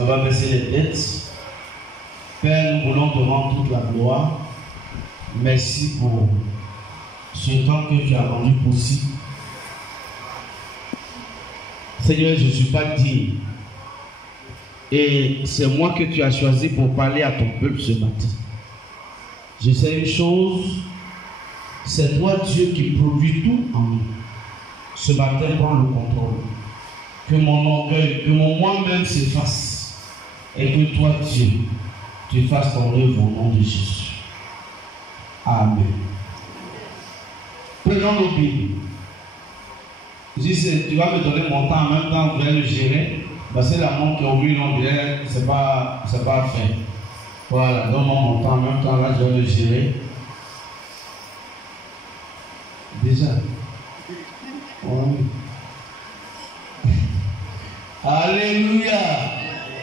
On va baisser les têtes. Père, nous voulons te rendre toute la gloire. Merci pour ce temps que tu as rendu possible. Seigneur, je ne suis pas digne. Et c'est moi que tu as choisi pour parler à ton peuple ce matin. Je sais une chose, c'est toi Dieu qui produit tout en nous. Ce matin, prends le contrôle. Que mon orgueil, que mon moi-même s'efface. Et que toi Dieu, tu fasses ton œuvre au nom de Jésus. Amen. Prenons nos Bibles. Tu vas me donner mon temps en même temps, vous allez le gérer. Parce que la montre qui est au milieu, c'est pas fait. Voilà, donne-moi mon temps en même temps, là je vais le gérer. Déjà. Oui. Alléluia.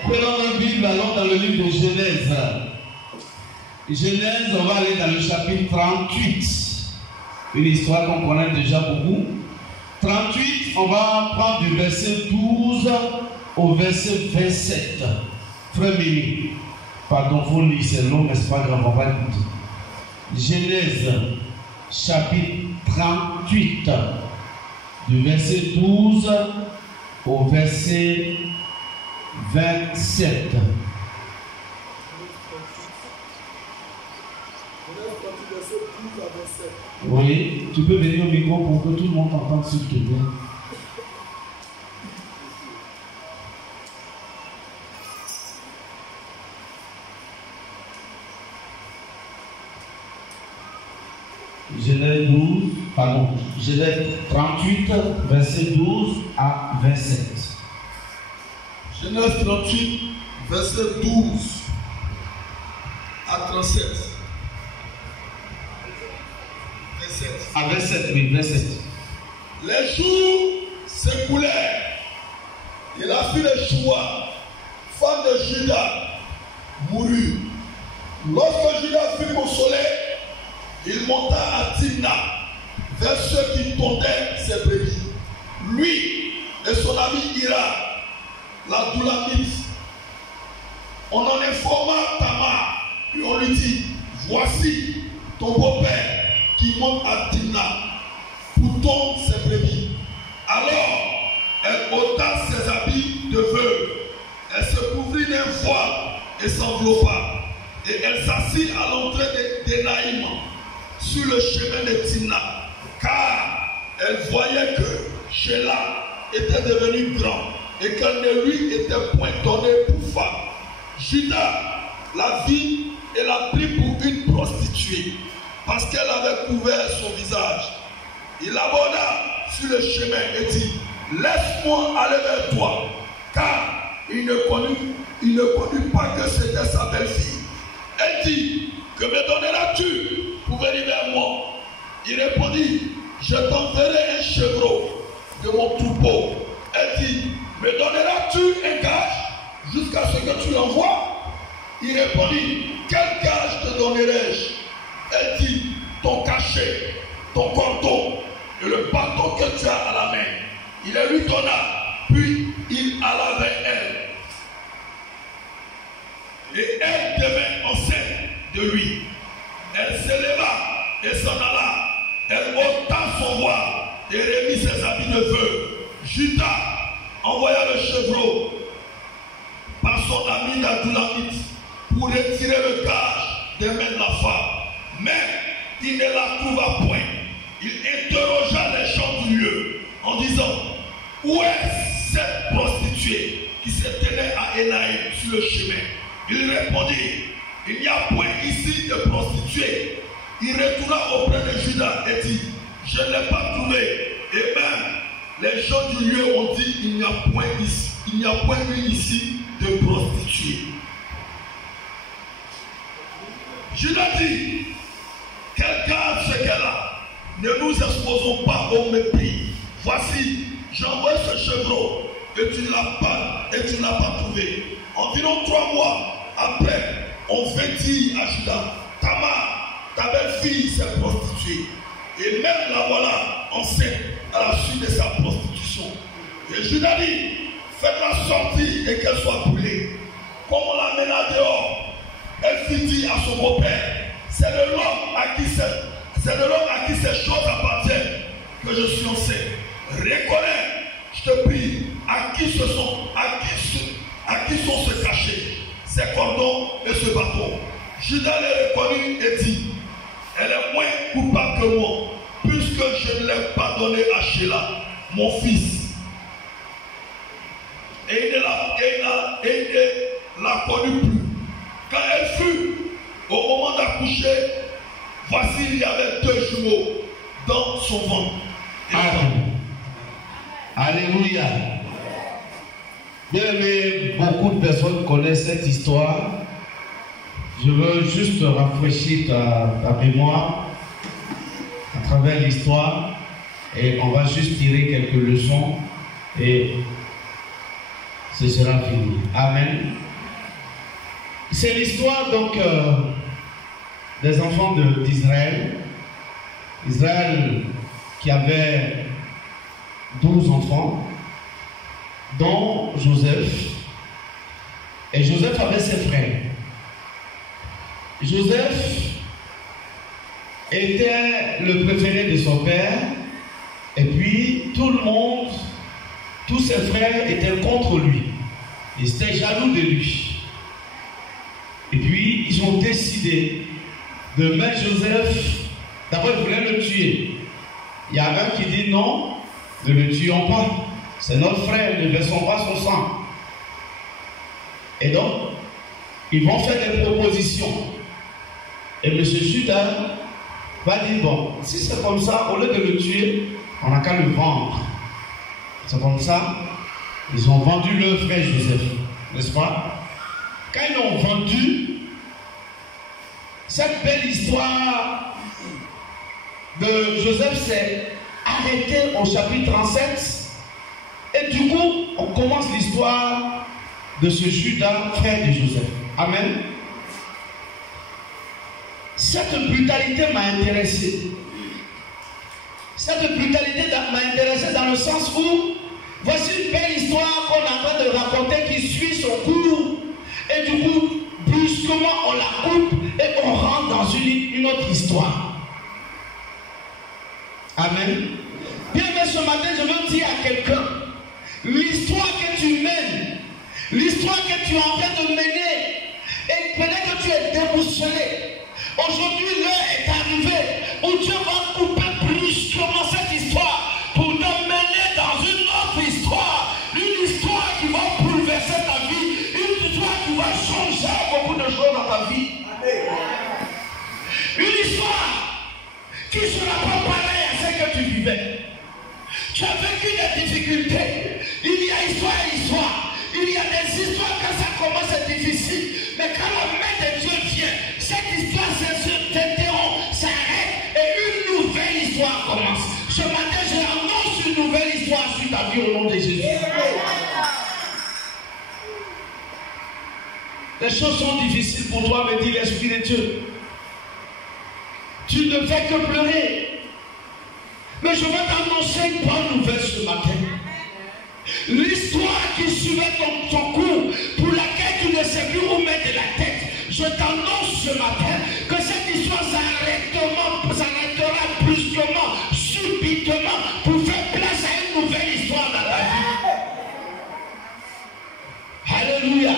Prenons la Bible, allons dans le livre de Genèse. Genèse, on va aller dans le chapitre 38. Une histoire qu'on connaît déjà beaucoup. 38, on va prendre du verset 12 au verset 27. Frère Mélie, pardon, il faut lire, c'est long, mais c'est pas grave, on va écouter. Genèse, chapitre 38, du verset 12 au verset 27. Oui, tu peux venir au micro pour que tout le monde t'entende s'il te plaît. Genèse 38, verset 12 à 27. Genèse 38, verset 12 à 37. 27. À 27, oui, 27. Les jours s'écoulèrent. Et la fille de Choua, femme de Juda, mourut. Lorsque Juda fut consolé, il monta à Timna, vers ceux qui tondaient ses brebis. Lui et son ami Ira, la Doulamite. On en informa Tamar, puis on lui dit, voici ton beau-père qui monte à Timna pour tondre ses brebis. Alors, elle ôta ses habits de veuve, elle se couvrit d'un voile et s'enveloppa, et elle s'assit à l'entrée d'Énaïm, sur le chemin de Timna, car elle voyait que Sheila était devenu grand et qu'elle ne lui était point donnée pour femme. Judas la vit et l'a pris pour une prostituée, parce qu'elle avait couvert son visage. Il aborda sur le chemin et dit, laisse-moi aller vers toi, car il ne connut pas que c'était sa belle-fille. Elle dit, que me donneras-tu pour venir vers moi? Il répondit, je t'enverrai un chevreau de mon troupeau. Elle dit, me donneras-tu un gage jusqu'à ce que tu l'envoies? Il répondit, quel gage te donnerai-je? Elle dit, ton cachet, ton cordon et le bâton que tu as à la main. Il le lui donna, puis il alla vers elle. Et elle devint enceinte de lui. Elle s'éleva et s'en alla. Elle ôta son voile et remit ses habits de feu. Judas envoya le chevreau par son ami l'Adoulamite pour retirer le gage des mains de la femme. Mais il ne la trouva point. Il interrogea les gens du lieu en disant, où est cette prostituée qui se tenait à Énaïm sur le chemin? Il répondit, il n'y a point ici de prostituée. Il retourna auprès de Judas et dit, je ne l'ai pas trouvée. Et même les gens du lieu ont dit, il n'y a point une ici de prostituée. Judas dit, quel gage c'est qu'elle a? Ne nous exposons pas au mépris. Voici, j'envoie ce chevreau et tu ne l'as pas trouvé. Environ 3 mois après, on fait dire à Judas, Tamar, ta belle-fille s'est prostituée. Et même la voilà enceinte à la suite de sa prostitution. Et Judas dit, faites-la sortir et qu'elle soit brûlée. comme on l'amena dehors, elle fit dire à son beau-père, c'est de l'homme à qui ces choses appartiennent que je suis fiancé. Reconnais, je te prie, à qui sont se cachés ces cordons et ce bâton. Judas les reconnut et dit, elle est moins coupable que moi, puisque je ne l'ai pas donné à Sheila, mon fils. Et il ne la connut plus. Quand elle fut au moment d'accoucher, voici il y avait 2 jumeaux dans son ventre. Alléluia. Bien aimé, beaucoup de personnes connaissent cette histoire. Je veux juste rafraîchir ta mémoire à travers l'histoire et on va juste tirer quelques leçons et ce sera fini. Amen. C'est l'histoire donc des enfants d'Israël. Israël qui avait 12 enfants, dont Joseph. Et Joseph avait ses frères. Joseph était le préféré de son père. Et puis tout le monde, tous ses frères étaient contre lui. Ils étaient jaloux de lui. Et puis ils ont décidé de mettre Joseph. D'abord ils voulaient le tuer. Il y a un qui dit non, ne le tuons pas. C'est notre frère, ne versons pas son sang. Et donc, ils vont faire des propositions. Et M. Judas va dire, bon, si c'est comme ça, au lieu de le tuer, on n'a qu'à le vendre. C'est comme ça, ils ont vendu leur frère Joseph, n'est-ce pas? Quand ils l'ont vendu, cette belle histoire de Joseph s'est arrêtée au chapitre 37. Et du coup, on commence l'histoire de ce Judas, frère de Joseph. Amen. Cette brutalité m'a intéressé. Cette brutalité m'a intéressé dans le sens où voici une belle histoire qu'on est en train de raconter qui suit son cours. Et du coup, brusquement, on la coupe et on rentre dans une autre histoire. Amen. Bien, mais ce matin, je veux dire à quelqu'un, l'histoire que tu mènes, l'histoire que tu es en train de mener, et peut-être que tu es déboussolé. Aujourd'hui, l'heure est arrivée où Dieu va couper brusquement cette histoire pour t'emmener dans une autre histoire. Une histoire qui va bouleverser ta vie, une histoire qui va changer beaucoup de choses dans ta vie. Une histoire qui ne sera pas pareille à celle que tu vivais. Tu as vécu des difficultés. Il y a histoire et histoire. Il y a des histoires quand ça commence c'est difficile. Mais quand la main de Dieu vient, cette histoire s'interrompt, s'arrête et une nouvelle histoire commence. Ce matin, j'annonce une nouvelle histoire sur ta vie au nom de Jésus. Les choses sont difficiles pour toi, me dit l'Esprit de Dieu. Tu ne fais que pleurer. Mais je vais t'annoncer une bonne nouvelle ce matin. L'histoire qui suivait ton cours, pour laquelle tu ne sais plus où mettre la tête, je t'annonce ce matin que cette histoire s'arrêtera brusquement, subitement, pour faire place à une nouvelle histoire dans ta vie. Alléluia.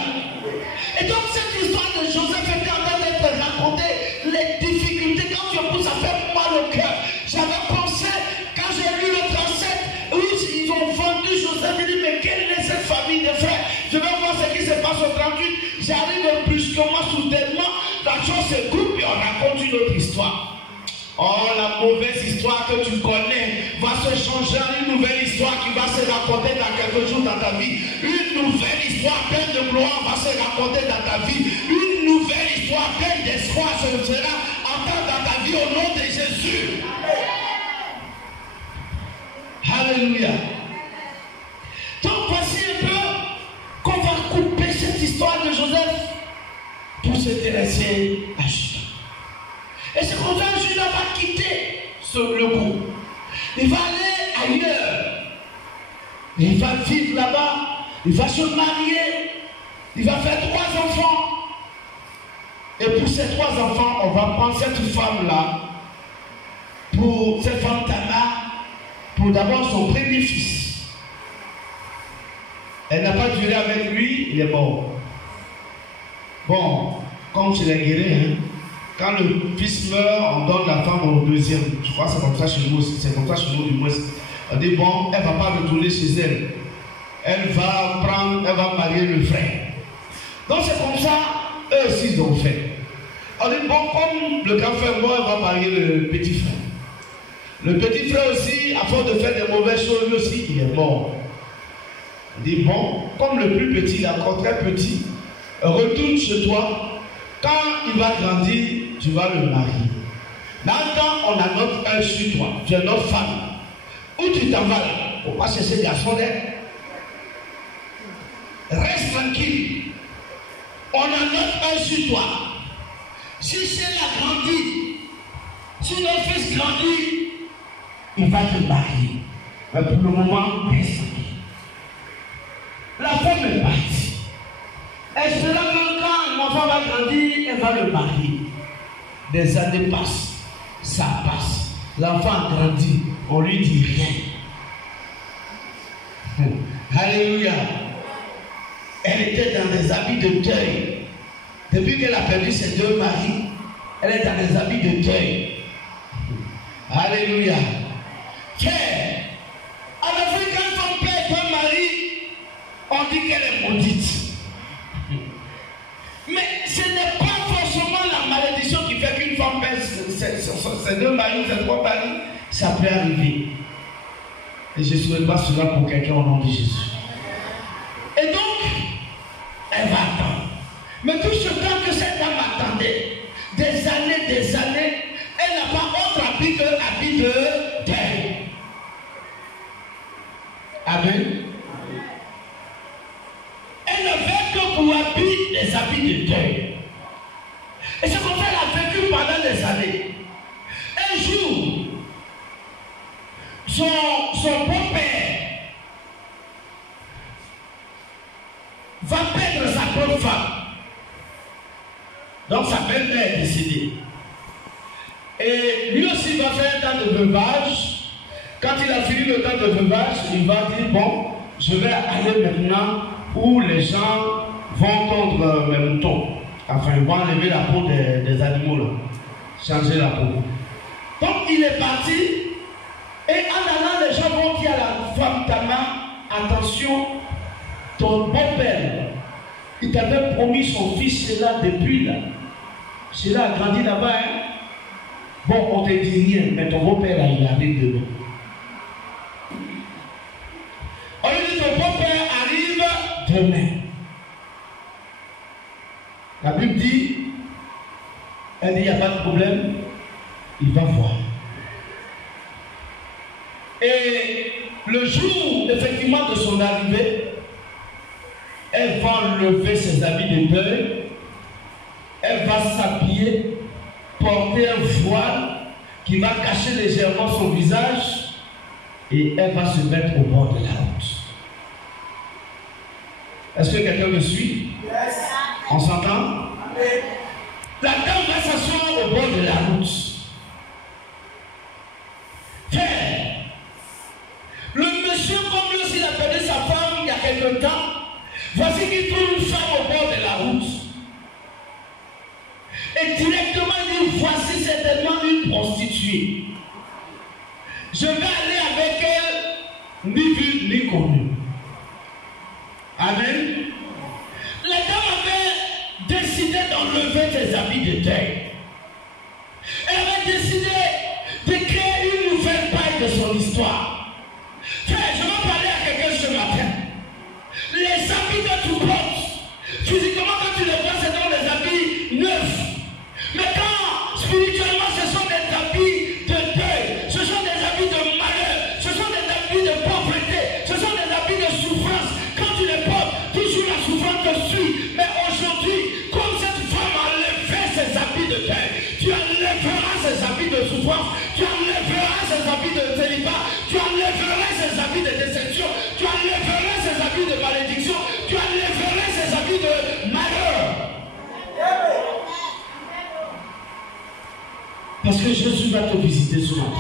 Et donc cette histoire de Joseph était en train d'être racontée, les difficultés, quand tu écoutes, ça fait mal au cœur. J'avais pensé, quand j'ai lu le 37, où ils ont vendu Joseph, j'ai dit, mais quelle est cette famille de frères? Je vais voir ce qui se passe au 38. J'arrive brusquement, soudainement, la chose se coupe et on raconte une autre histoire. Oh, la mauvaise histoire que tu connais va se changer en une nouvelle histoire qui va se raconter dans quelques jours dans ta vie. Une nouvelle histoire pleine de gloire va se raconter dans ta vie. Une nouvelle histoire pleine d'espoir se fera entendre dans ta vie au nom de Jésus. Alléluia. Donc voici un peu qu'on va couper cette histoire de Joseph pour s'intéresser à Judas. Et c'est comme ça que Judas va quitter le groupe. Il va aller ailleurs. Il va vivre là-bas. Il va se marier. Il va faire 3 enfants. Et pour ces 3 enfants, on va prendre cette femme-là, pour cette femme Tana, pour d'abord son premier fils. Elle n'a pas duré avec lui, il est mort. Bon, comme chez les guerriers, quand le fils meurt, on donne la femme au deuxième. Je crois que c'est comme ça chez nous aussi, c'est comme ça chez nous du moins. On dit bon, elle ne va pas retourner chez elle. Elle va marier le frère. Donc c'est comme ça, eux aussi ils ont fait. On dit bon, comme le grand frère mort, elle va marier le petit frère. Le petit frère aussi, à force de faire des mauvaises choses, lui aussi, il est mort. On dit bon, comme le plus petit, il est encore très petit, retourne chez toi. Quand il va grandir, tu vas le marier. Maintenant, on a notre un sur toi. Tu es notre femme. Où tu t'en vas là? Faut pas chercher garçon d'aide. Reste tranquille. On a notre un sur toi. Si c'est la grandi, si notre fils grandit, il va te marier. Mais pour le moment, reste tranquille. La femme est partie. Espérant que quand l'enfant va grandir, elle va le marier. Des années passent, ça passe. L'enfant grandit, on lui dit rien. Alléluia. Elle était dans des habits de deuil. Depuis qu'elle a perdu ses 2 maris, elle est dans des habits de deuil. Alléluia. En Afrique, quand ton père est ton mari, on dit qu'elle est maudite. Mais ce n'est pas forcément la malédiction qui fait qu'une femme perd ses 2 maris, ses 3 maris. Ça peut arriver. Et je ne souhaite pas cela pour quelqu'un au nom de Jésus. Et donc, elle va attendre. Mais tout ce temps que cette dame attendait, des années, elle n'a pas autre habit que habit de deuil. Amen. Elle ne fait que pour habit les habits de deuil. Et c'est comme ça qu'elle a vécu pendant des années. Un jour, son beau-père va perdre sa propre femme. Donc sa belle-mère est décédée. Et lui aussi va faire un temps de veuvage. Quand il a fini le temps de veuvage, il va dire bon, je vais aller maintenant où les gens vont contre mes moutons. Enfin, ils vont enlever la peau des animaux là. Changer la peau. Donc il est parti. Et en allant, les gens vont dire à la femme Tama, attention, ton beau-père, il t'avait promis son fils, c'est là depuis là. C'est là, a grandi là-bas. Hein? Bon, on te dit rien, mais ton beau-père, il arrive demain. On lui dit, ton beau-père arrive demain. La Bible dit, elle dit, il n'y a pas de problème, il va voir. Et le jour, effectivement, de son arrivée, elle va enlever ses habits de deuil, elle va s'habiller, porter un voile qui va cacher légèrement son visage et elle va se mettre au bord de la route. Est-ce que quelqu'un me suit? Yes. On s'entend? La dame va s'asseoir au bord de la route. Frère, le monsieur, comme lui aussi, il a perdu sa femme il y a quelque temps, voici qu'il trouve une femme au bord de la route. Et directement, il dit, voici certainement une prostituée. Je vais aller avec elle, ni vue, ni connue. Amen. La dame avait décidé d'enlever ses habits de deuil. Elle avait décidé de créer une nouvelle page de son histoire. Frère, je vais parler à quelqu'un ce matin. Les habits que tu portes, physiquement quand tu les vois, c'est dans les habits neufs. Mais quand spirituellement, ce sont des habits de deuil, ce sont des habits de malheur, ce sont des habits de pauvreté, ce sont des habits de souffrance. Quand tu les portes, toujours la souffrance te suit. Mais aujourd'hui, comme cette femme a enlevé ses habits de deuil, tu enlèveras ses habits de souffrance, tu enlèveras ses habits de célibat, tu enlèveras ses habits de déception, tu enlèveras ses habits de malédiction, tu enlèveras ses habits de malheur. que Jésus va te visiter ce matin.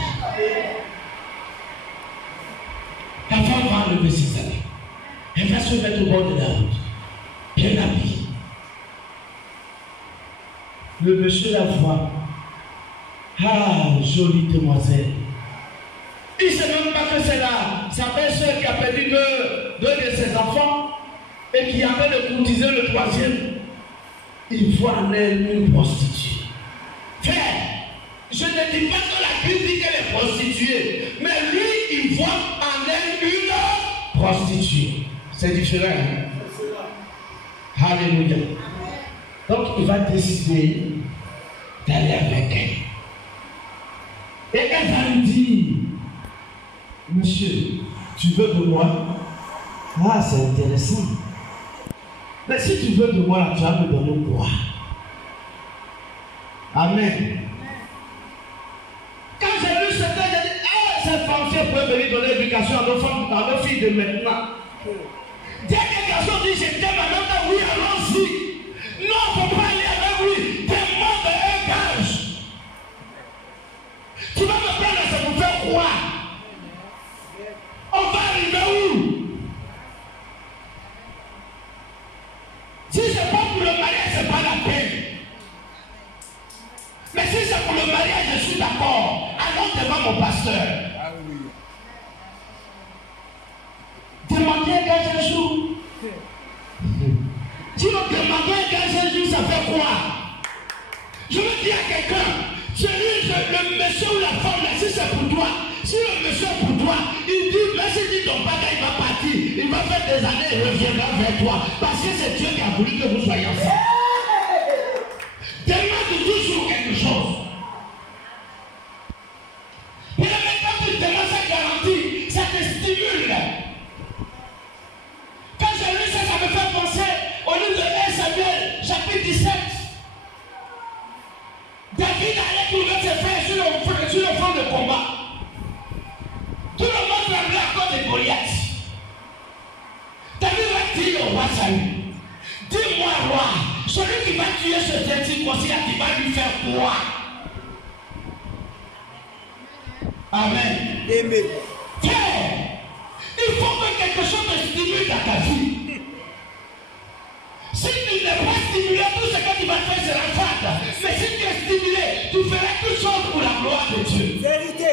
Ta femme va enlever ses habits. Elle va se mettre au bord de la route, bien habillée. Le monsieur la voit. Ah, jolie demoiselle. Il ne sait même pas que c'est sa belle-sœur qui a perdu deux de ses enfants et qui avait de courtiser le troisième. Il voit en elle une prostituée. Frère, je ne dis pas que la Bible dit qu'elle est prostituée, mais lui, il voit en elle une prostituée. C'est différent. Hein? Alléluia. Donc, il va décider d'aller avec elle. Et elle va lui dire, monsieur, tu veux de moi? Ah, c'est intéressant. Mais si tu veux de moi, tu vas me donner quoi? Amen. Quand j'ai lu ce texte, j'ai dit, ah, cette femme peut venir donner l'éducation à nos femmes, à nos filles de maintenant. Dès que les garçons disent, je t'aime, maintenant, oui, allons-y. Non, il ne faut pas aller avec lui. Demande un gage. Tu vas me prendre, ça pour faire quoi? On va arriver où? Si ce n'est pas pour le mariage, ce n'est pas la peine. Mais si c'est pour le mariage, je suis d'accord. Allons devant mon pasteur. Demandez un gage un jour. Si vous demandez un gage un jour, ça fait quoi? Je veux dire à quelqu'un, le monsieur ou la femme, là, si c'est pour toi, si le monsieur est pour toi, il dit, merci, dit ton bagage, il va partir, il va faire des années et reviendra vers toi. Parce que c'est Dieu qui a voulu que vous soyez ensemble. Demande toujours quelque chose. Et là, maintenant que tu demandes sa garantie, ça te stimule. Quand j'ai lu ça, ça me fait penser au livre de 1 Samuel, chapitre 17. David allait trouver ses frères sur le front de combat. Tout le monde tremblait à cause de Goliath. David va dire au roi Saül, dis-moi roi, celui qui va tuer ce circoncis, qui va lui faire quoi? Amen. Amen. Frère, il faut que quelque chose te stimule dans ta vie. Si tu n'es pas stimulé, tout ce que tu vas faire sera fade. Mais si tu es stimulé, tu feras toute chose pour la gloire de Dieu. Vérité.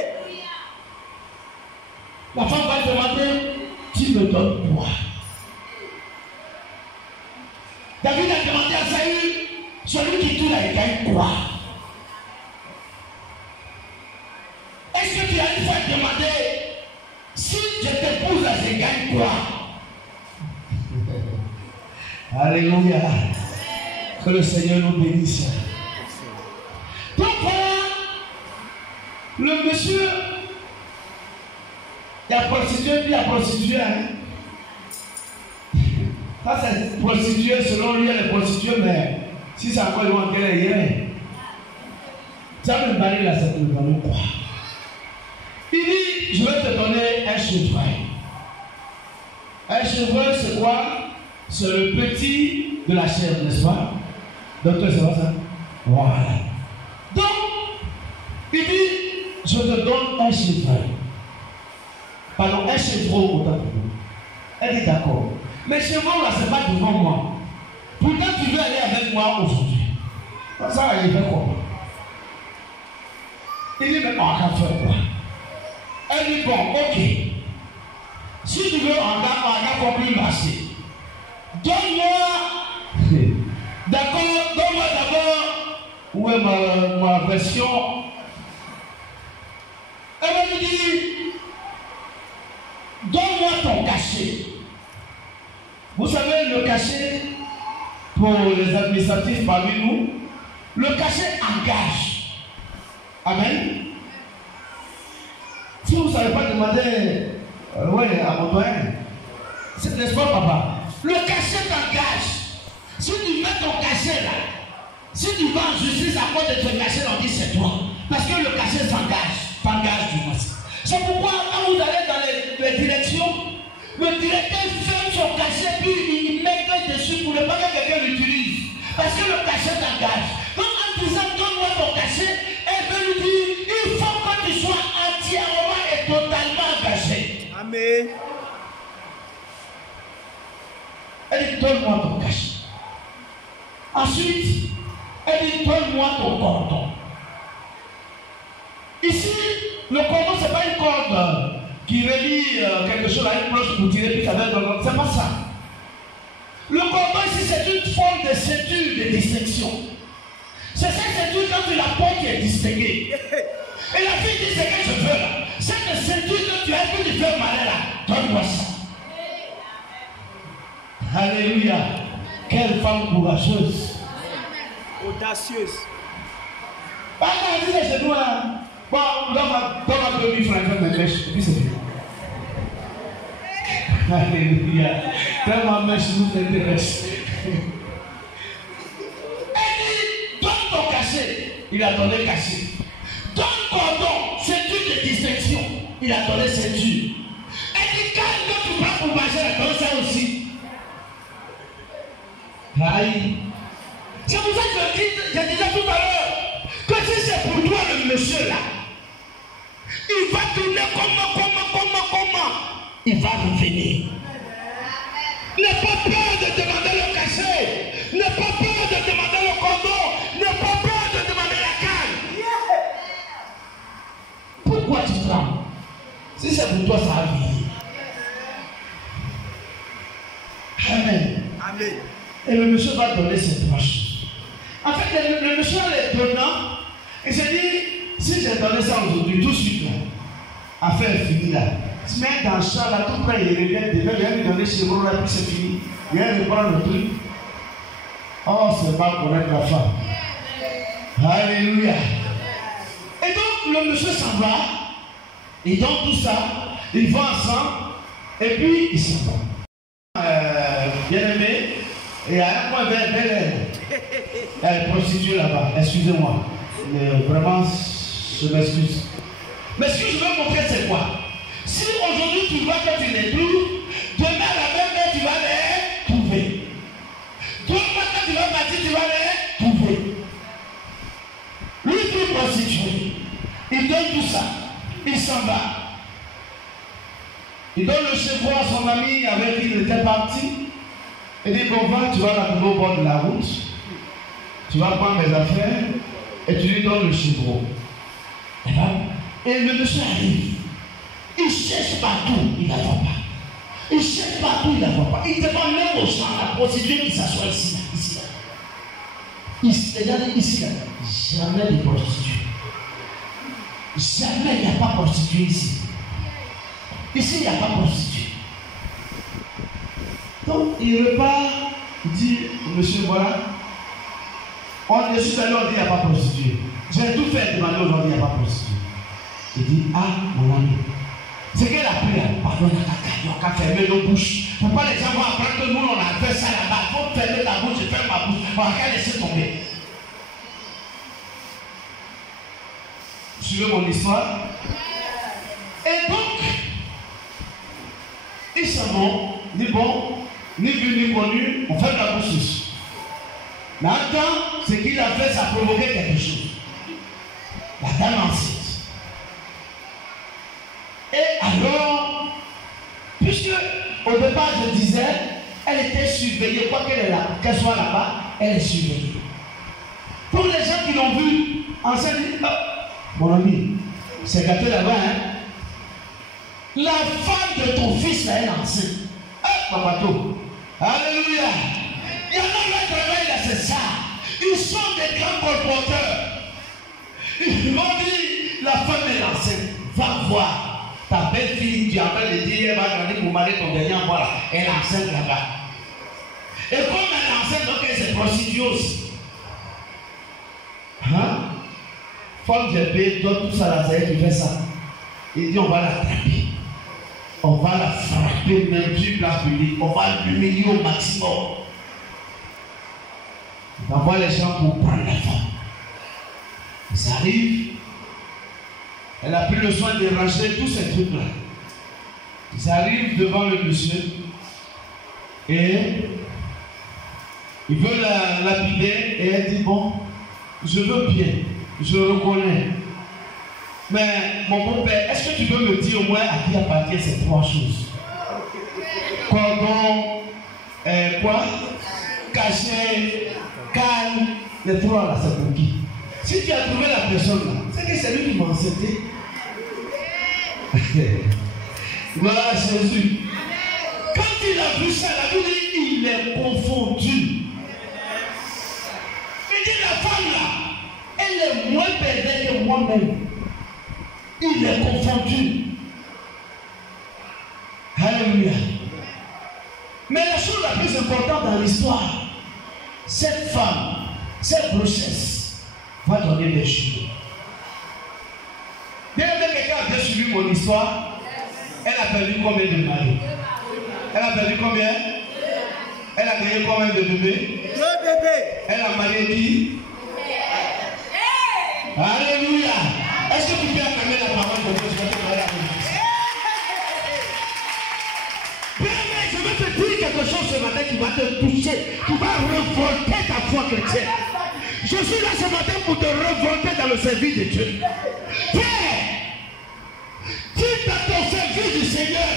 La femme va demander, tu me donnes quoi? David a demandé à Saül, celui qui tue là, il gagne quoi? Est-ce que tu as une fois demandé, si je t'épouse là, je gagne quoi? Alléluia. Que le Seigneur nous bénisse. Donc voilà, le monsieur, il y a prostitué, puis il y a prostitué. Hein? Ça c'est prostitué, selon lui, elle est prostituée, mais si c'est encore loin qu'elle est hier, ça peut me barrer là, ça peut me barrer quoi? Il dit, je vais te donner un chevreuil. Un chevreuil, c'est quoi? C'est le petit de la chair, n'est-ce pas? Docteur, c'est pas ça? Voilà. Donc, il dit, je te donne un chevreuil. Pardon, un chevreau autant pour nous. Elle dit d'accord. Mais chevreau là, c'est pas devant moi. Pourtant, tu veux aller avec moi aujourd'hui. Ça, il fait quoi? Il dit, mais on va faire quoi? Elle dit, bon, ok. Si tu veux, on va compris marcher. Donne-moi, d'accord, donne-moi d'abord, où est ma version? Elle va lui dire, donne-moi ton cachet. Vous savez, le cachet, pour les administratifs parmi nous, le cachet engage. Amen. Si vous ne savez pas demander, oui, à mon doyen, n'est-ce pas, papa? Le cachet t'engage. Si tu mets ton cachet là, si tu vas en justice à cause de ton cachet, on dit c'est toi. Parce que le cachet t'engage du moins. C'est pourquoi quand vous allez dans les directions, le directeur ferme son cachet puis il met dessus pour ne pas que quelqu'un l'utilise. Parce que le cachet t'engage. Donc en disant donne-moi ton cachet, elle veut lui dire Amen. Elle dit, donne-moi ton cachet. Ensuite, elle dit, donne-moi ton cordon. Ici, le cordon, ce n'est pas une corde qui relie quelque chose à une cloche pour tirer, puis ça va être dans. C'est pas ça. Le cordon ici, c'est une forme de ceinture de distinction. C'est cette ceinture quand tu la portes qui est distinguée. Et la fille dit, c'est que je veux là. Cette ceinture que tu as, que tu fais mal là, donne-moi ça. Alléluia. Quelle femme courageuse. Audacieuse. Pas quand elle dit chez nous là. Bon, donne-moi 2000 francs, je vais me mèche. Et puis c'est fini. Alléluia. Quand ma mèche nous intéresse. Elle dit, donne ton cachet. Il a donné cachet. Donne cordon, ceinture de distinction. Il a donné ceinture. Elle dit, quand tu prends pour manger, elle donne ça aussi. Aïe. C'est pour ça que je disais tout à l'heure que si c'est pour toi le monsieur là, il va tourner comment, il va revenir. N'aie pas peur de demander le cachet, n'aie pas peur de demander le cordon, n'aie pas peur de demander la canne. Pourquoi tu trembles? Si c'est pour toi, ça va venir. Amen. Amen. Et le monsieur va donner ses poches. En fait, le monsieur est donnant. Il se dit, si j'ai donné ça aujourd'hui, tout de suite là, affaire est finie là. Il se met dans le champ là, tout près, il revient, il vient lui donner chez vous là, puis c'est fini. Il vient reprendre le truc. Oh, c'est pas connaître la femme. Alléluia. Et donc, le monsieur s'en va. Il donne tout ça. Ils vont ensemble. Et puis, ils s'en vont. Bien aimé. Et il y a un point belle. Elle est prostituée là-bas. Excusez-moi. Vraiment, je m'excuse. Mais ce que je veux montrer, c'est quoi? Si aujourd'hui tu vois que tu les trouves, demain à la même heure, tu vas les trouver. Demain, quand tu vas partir, tu vas les trouver. Lui, il est prostitué. Il donne tout ça. Il s'en va. Il donne le chevreau à son ami avec qui il était parti. Il dit, bon, va, tu vas la trouver au bord de la route. Tu vas prendre mes affaires et tu lui donnes le chevreau. Et le monsieur arrive. Il cherche partout, il ne la voit pas. Il cherche partout, il ne la voit pas. Il demande même au champ, la prostituée qui s'assoit ici, ici, là. Regardez ici, là. Jamais de prostituée. Jamais il n'y a pas prostituée ici. Ici, il n'y a pas prostituée. Donc, il repart, il dit, monsieur, voilà. Je suis allé, on dit, il n'y a pas prostituée. J'ai tout fait demander aujourd'hui, il n'y a pas prostituée. Il dit, ah, mon ami. C'est qu'elle a pris, pardon, on a fermé nos bouches. Pourquoi les gens vont apprendre que nous, on a fait ça là-bas? Il faut fermer ta bouche, je ferme ma bouche. On va laisser tomber. Vous suivez mon histoire? Et donc, ils s'en vont, ni bon, ni vu, ni connu, on ferme la bouche. Mais en temps, ce qu'il a fait, ça a provoqué quelque chose. La dame enceinte. Et alors, puisque au départ je disais, elle était surveillée, quoi qu'elle soit là-bas, elle est surveillée. Pour les gens qui l'ont vue, enceinte, mon ami, c'est gâté là-bas, hein? La femme de ton fils, là, elle est enceinte. Papato. Alléluia. Il y en a qui travaillent là, c'est ça. Ils sont des grands colporteurs. Ils vont dire, la femme est enceinte. Va voir. Ta belle-fille, tu es en train de dire, elle va grandir pour marier ton dernier enfant là. Elle est enceinte là-bas. Et comme elle est enceinte, donc elle s'est prostituée aussi. Hein? Femme de paix, donne tout ça là, c'est elle qui fait ça. Il dit, on va l'attraper. On va la frapper même sur place publique. On va l'humilier au maximum. On envoie les gens pour prendre la femme. Ils arrivent. Elle a pris le soin de ranger tous ces trucs-là. Ils arrivent devant le monsieur et il veut la lapider et elle dit, bon, je veux bien, je reconnais. Mais mon bon père, est-ce que tu peux me dire au moins à qui appartiennent ces trois choses? Cordon, quoi? Cachet, canne, les trois là, c'est pour qui? Si tu as trouvé la personne là, c'est que c'est lui qui m'a enseigné. Gloire à Jésus. Quand il a vu ça, la Bible dit il est confondu. Il dit la femme là, elle est moins perverse que moi-même. Il est confondu. Alléluia. Mais la chose la plus importante dans l'histoire, cette femme, cette grossesse, va donner des jumeaux. Bien que quelqu'un a bien suivi mon histoire, elle a perdu combien de maris? Elle a perdu combien? Elle a gagné combien de bébés? 2 bébés. Elle a marié qui? Alléluia. Est-ce que tu peux acclamer la parole de Dieu? Je vais te dire quelque chose ce matin qui va te toucher, qui va révolter ta foi chrétienne. Je suis là ce matin pour te révolter dans le service de Dieu. Père, si dans ton service du Seigneur,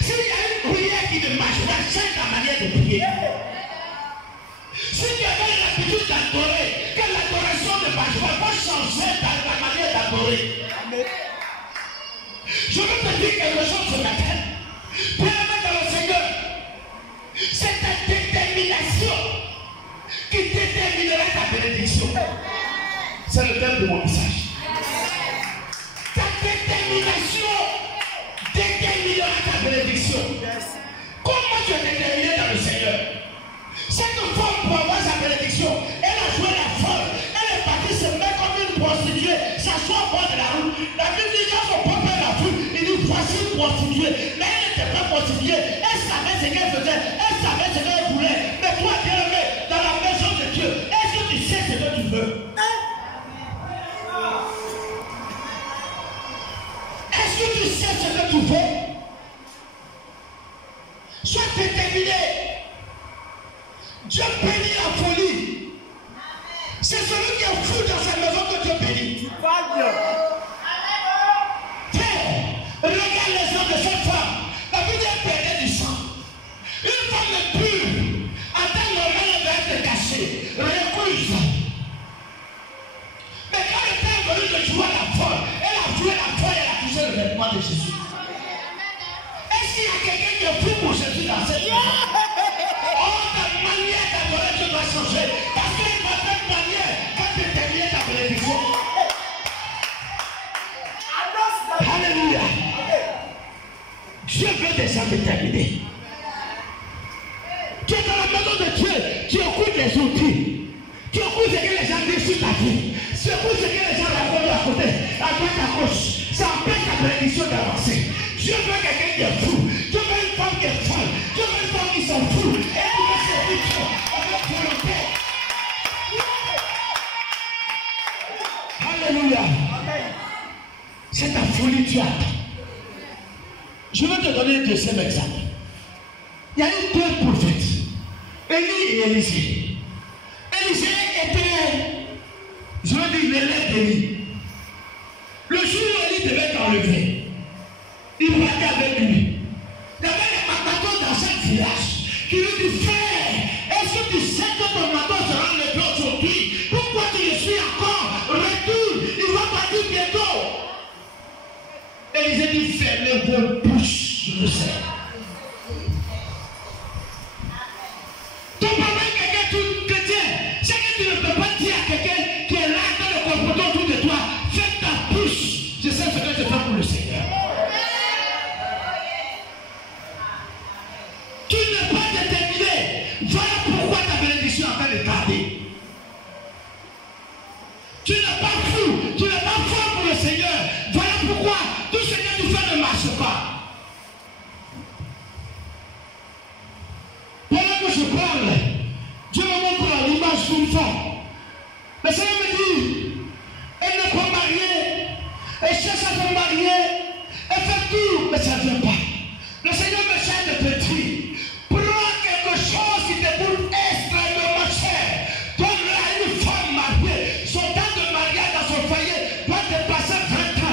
s'il y a une prière qui ne marche pas, change la manière de prier. Si tu avais l'habitude d'adorer, que l'adoration ne marche pas, il faut changer la manière d'adorer. Je veux te dire quelque chose ce matin. Permets dans le Seigneur, c'est ta détermination qui déterminera ta bénédiction. C'est le thème de mon message. Ta détermination déterminera ta bénédiction. Comment tu es déterminé dans le Seigneur? Cette femme, pour avoir sa bénédiction, elle a joué la folle. Elle est partie se mettre comme une prostituée, s'asseoir au bord de la route. La Bible dit quand son papa l'a vu, il dit voici une prostituée. Mais elle n'était pas prostituée. Elle savait ce qu'elle faisait. Elle savait ce qu'elle voulait. Mais toi, bien-aimé, dans la maison de Dieu, est-ce que tu sais ce que tu veux? Est-ce que tu sais ce que tu veux? Sois déterminé. Dieu bénit la folie. C'est celui qui est fou dans sa maison que Dieu bénit. Père, regarde les hommes de cette femme. La Bible perdait du sang. Une femme pure, en temps normal, elle va être cachée, recluse. Mais quand le temps est venu de jouer à la folle, elle a joué la folle et elle a touché le vêtement de Jésus. Est-ce qu'il y a quelqu'un qui est fou pour Jésus dans cette maison? Ta manière d'adorer Dieu doit changer. Parce que de cette manière, quand tu termines ta bénédiction. Alléluia. Dieu veut des gens déterminés. Tu es dans la maison de Dieu, tu écoutes les outils. Tu écoutes ce que les gens disent sur ta vie. Tu écoutes ce que les gens racontent à côté, à droite, à gauche. Ça empêche ta bénédiction d'avancer. Dieu veut quelqu'un qui est fou. Dieu veut une femme qui est folle. Dieu veut une femme qui s'en fout. Et qui veut servir Dieu avec volonté. Alléluia. C'est ta folie, tu as. Je vais te donner un deuxième exemple. Il y a eu 2 prophètes, Élie et Élisée. Élisée était, je veux dire, l'élève d'Élie. Le jour où Élie devait être enlevé, il partait avec lui. Il y avait des matadors dans chaque village qui lui dit, frère, est-ce que tu sais que ton matin sera enlevé aujourd'hui? Pourquoi tu le suis encore? Retourne, il va partir bientôt. Élisée dit, fermez vos bouches, je le sais. Ton problème, quelqu'un tout chrétien, c'est que tu ne peux pas dire à quelqu'un qui est là dans le comportement autour de toi, fais ta bouche, je sais ce que je fais pour le Seigneur. Tu n'es pas déterminé. Voilà pourquoi ta bénédiction a fait le tarder. Tu n'es pas fou, tu n'es pas fort pour le Seigneur. Voilà pourquoi tout ce que tu fais ne marche pas. Pendant que je parle, Dieu me montre l'image d'une femme. Le Seigneur me dit, elle n'est pas mariée, elle cherche à se marier, elle fait tout, mais ça ne vient pas. Le Seigneur me cherche de te dire, prends quelque chose qui te coûte extrêmement cher. Donne-la à une femme mariée. Son temps de mariage dans son foyer doit dépasser 20 ans.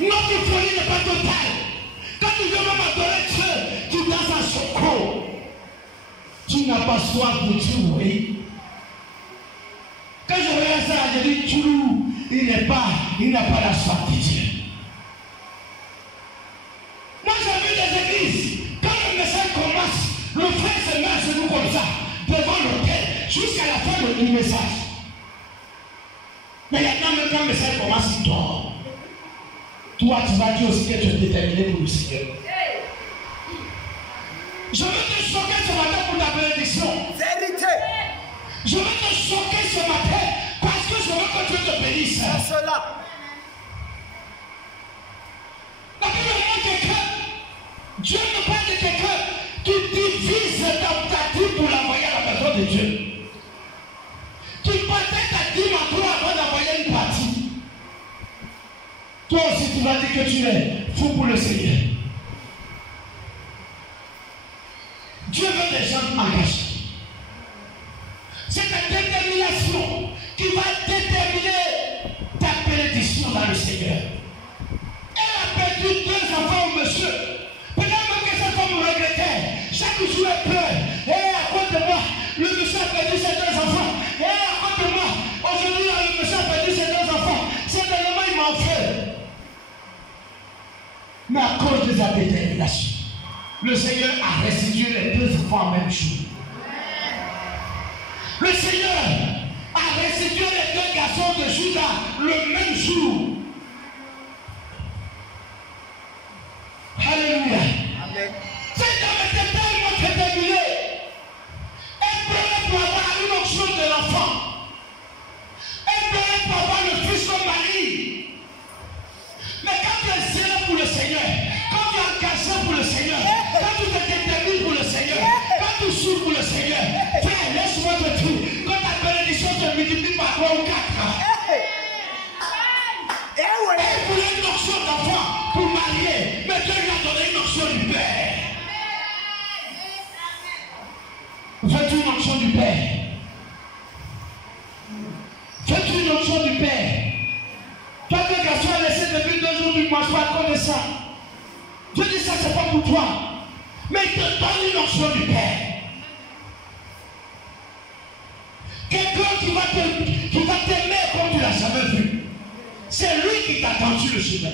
Notre folie n'est pas totale. Quand tu veux même adorer Dieu, tu danses à choco. Tu n'as pas soif de Dieu, oui. Quand je regarde ça, je dis, il n'a pas la soif de Dieu. Moi, j'ai vu des églises, quand le message commence, le frère se met à genoux comme ça, devant l'autel, jusqu'à la fin du message. Mais maintenant, même quand le message commence, il dort. Toi, tu vas dire aussi que tu es déterminé pour le Seigneur. Je veux te choquer ce matin pour ta bénédiction. Vérité. Je veux te choquer ce matin parce que je veux que Dieu te bénisse. C'est cela. La Bible montre que Dieu ne parle de quelqu'un qui divise ta dîme pour l'envoyer à la personne de Dieu. Tu partais ta dîme en toi avant d'envoyer une partie. Toi aussi, tu vas dire que tu es fou pour le Seigneur. Dieu veut des gens engagés. C'est ta détermination qui va déterminer ta bénédiction dans le Seigneur. Elle a perdu 2 enfants au monsieur. Peut-être même que cette femme me regrettait. Chaque jour elle pleure. Et à cause de moi, le monsieur a perdu ses 2 enfants. Et à cause de moi, aujourd'hui le monsieur a perdu ses 2 enfants. C'est tellement il m'en fait. Mais à cause de sa détermination, le Seigneur a restitué les 2 enfants en même jour. Le Seigneur a restitué les 2 garçons de Judas le même jour. Alléluia. Amen. Cet homme était tellement déterminé. Elle pleurait pour avoir une onction de l'enfant. Elle pleurait pour avoir le fils comme mari. Mais quand tu es zélé pour le Seigneur, quand tu es engagé pour le Seigneur, quand tu te détermines pour le Seigneur, quand tu souffres pour le Seigneur, frère, laisse-moi te dire, quand ta bénédiction se multiplie par 3 ou 4, elle voulait une onction d'enfant pour marier, mais Dieu lui a donné une onction du Père. Veux-tu une onction du Père? Veux-tu une onction du Père? Toi, que garçon a laissé depuis 2 jours, tu ne manges pas à cause de ça. Dieu dit ça, c'est pas pour toi. Mais il te donne une onction du Père. Quelqu'un qui va t'aimer comme tu ne l'as jamais vu. C'est lui qui t'a tendu le chemin.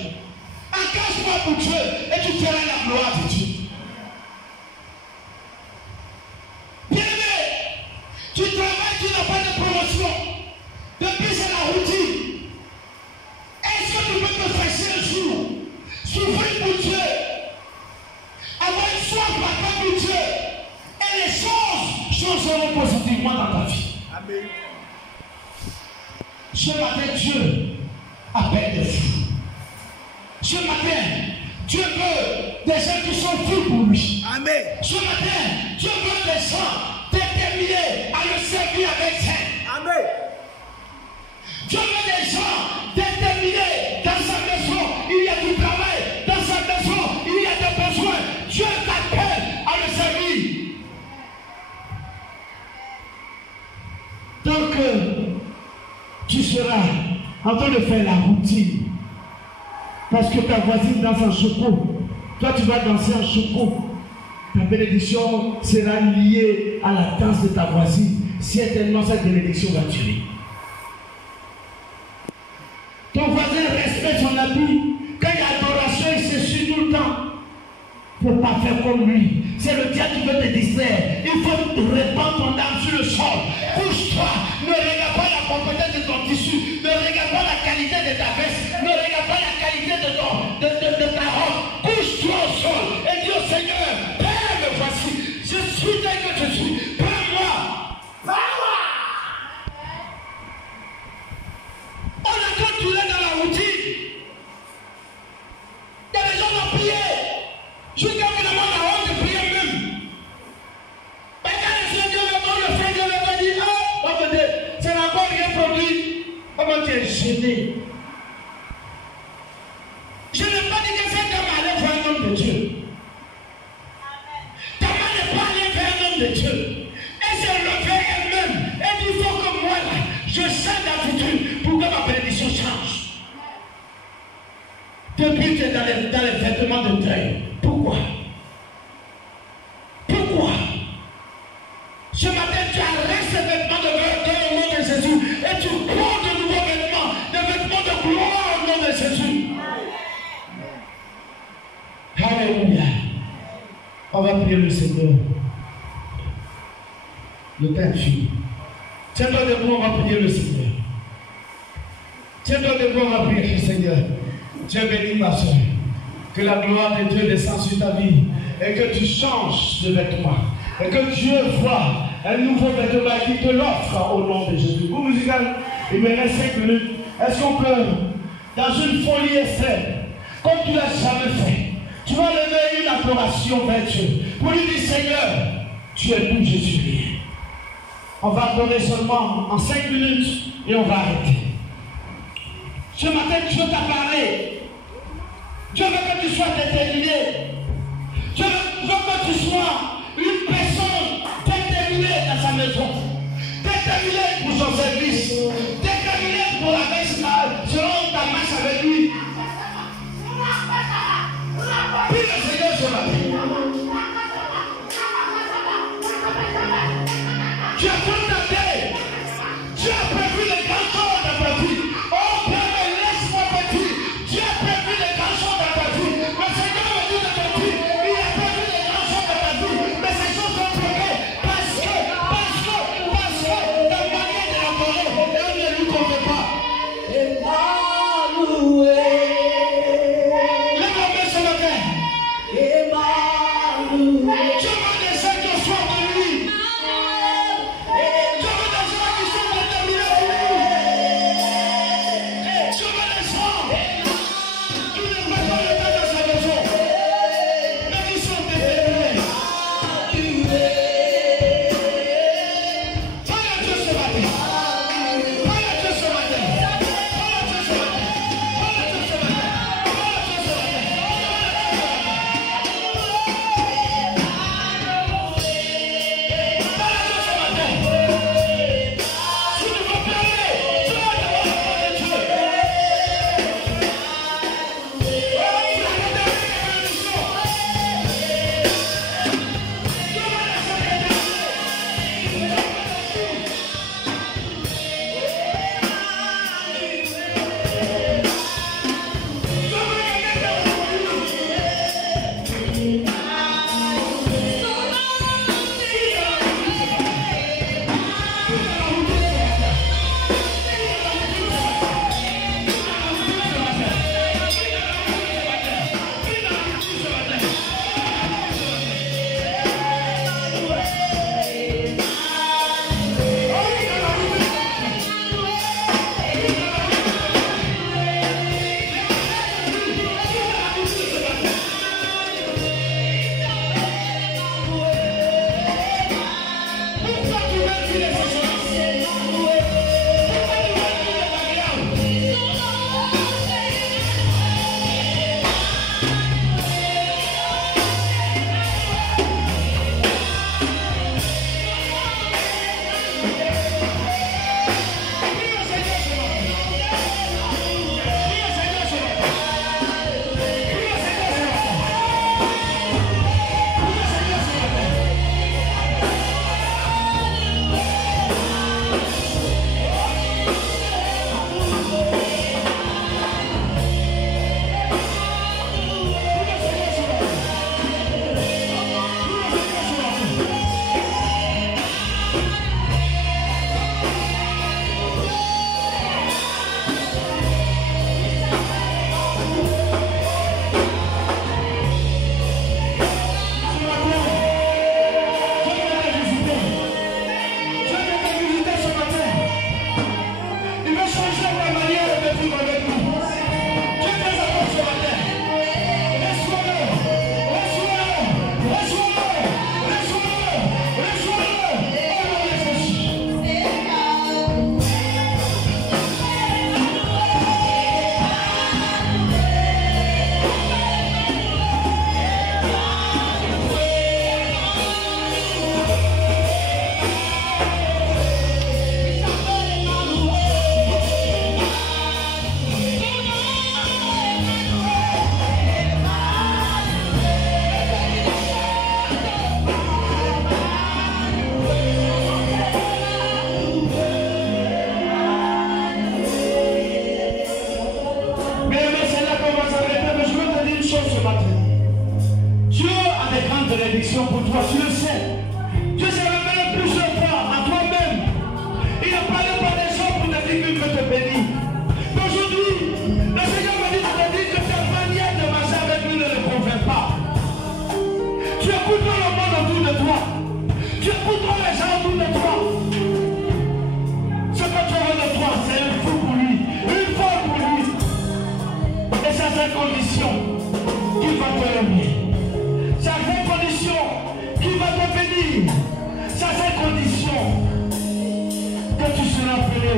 Engage-toi pour Dieu et tu feras la gloire de Dieu. Bien-aimé, tu travailles, tu n'as pas de promotion. Depuis c'est la routine. Est-ce que tu peux te fâcher un jour, souffrir pour Dieu, avoir une soif partagée pour Dieu, et les choses changeront positivement dans ta vie? Amen. Ce matin, Dieu appelle des fous. Ce matin, Dieu veut des gens qui sont fous pour lui. Amen. Ce matin, Dieu veut des gens déterminés à le servir avec zèle. Amen. Dieu veut des gens déterminés. Dans sa maison, il y a du travail. Dans sa maison, il y a des besoins. Dieu t'appelle à le servir. Donc, tu seras en train de faire la routine. Parce que ta voisine danse en choco. Toi, tu vas danser en choco. Ta bénédiction sera liée à la danse de ta voisine. Certainement, cette bénédiction va tuer. Ton voisin respecte son habit. Quand il y a adoration, il se suit tout le temps. Il ne faut pas faire comme lui. C'est le diable qui veut te distraire. Il faut répandre ton âme sur le sol. Couche-toi. Ne regarde pas la compétence de ton tissu. Ne regarde pas la qualité de ta veste. Ne regarde pas la qualité de ta robe. Couche-toi au sol et dis au Seigneur, Père, me voici. Je suis tel que je suis. Prends-moi. Prends-moi. On a continué dans la routine. Il y a des gens qui ont prié. Jusqu'à finalement la honte de prier même. Mais quand le Seigneur le frère Dieu me dit, oh, c'est encore rien produit. Comment tu es gêné? Je n'ai pas dit que cette dame allait vers un homme de Dieu. Ta main n'est pas allée vers un homme de Dieu. Elle s'est levée elle-même. Elle dit, il faut que moi, là, je sens la future pour que ma bénédiction change. Tu Depuis tu es dans les vêtements de deuil. Pourquoi? Pourquoi? Ce matin, tu arrêtes ces vêtements de deuil au nom de Jésus et tu prends de nouveaux vêtements, des vêtements de gloire au nom de Jésus. Alléluia. On va prier le Seigneur. Le temps fini. Tiens-toi debout, on va prier le Seigneur. Tiens-toi debout, on va prier le Seigneur. Dieu bénit ma soeur. Que la gloire de Dieu descende sur ta vie et que tu changes de vêtements. Et que Dieu voit un nouveau vêtement qui te l'offre au nom de Jésus. Vous musical, il me reste 5 minutes. Est-ce qu'on peut, dans une folie extrême, comme tu l'as jamais fait, tu vas lever une imploration vers Dieu pour lui dire Seigneur, tu es tout, je suis rien. On va adorer seulement en 5 minutes et on va arrêter. Ce matin, Dieu t'a parlé. Dieu veut que tu sois déterminé. Dieu veut que tu sois une personne déterminée dans sa maison, déterminée pour son service, déterminée pour la messe selon ta marche avec lui. Prie le Seigneur ce matin. Tu as constaté, tu as prévu les grandes choses dans ta vie. Oh Père, laisse-moi petit. Tu as prévu les grandes choses dans ta vie. Le Seigneur me dit de te dire, il a prévu les grandes choses dans ta vie. Mais ces choses sont prévues parce que ta manière de l'adorer, elle ne lui convient pas. Lève-moi ce matin. bénédiction pour toi, tu le sais. Dieu s'est révélé plusieurs fois à toi-même. Il a parlé par des gens pour te dire qu'il veut te bénir. Mais aujourd'hui, le Seigneur me dit de te dire que ta manière de marcher avec lui ne le convainc pas. Tu écouteras le monde autour de toi. Tu écouteras les gens autour de toi. Ce que tu veux de toi, c'est une fou pour lui, une folle pour lui. Et c'est à cette condition qu'il va te aimer. C'est à cette condition qu'il va te bénir. C'est à cette condition que tu seras appelé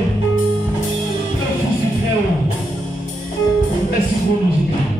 le Fils du Très-Haut. Merci pour nous.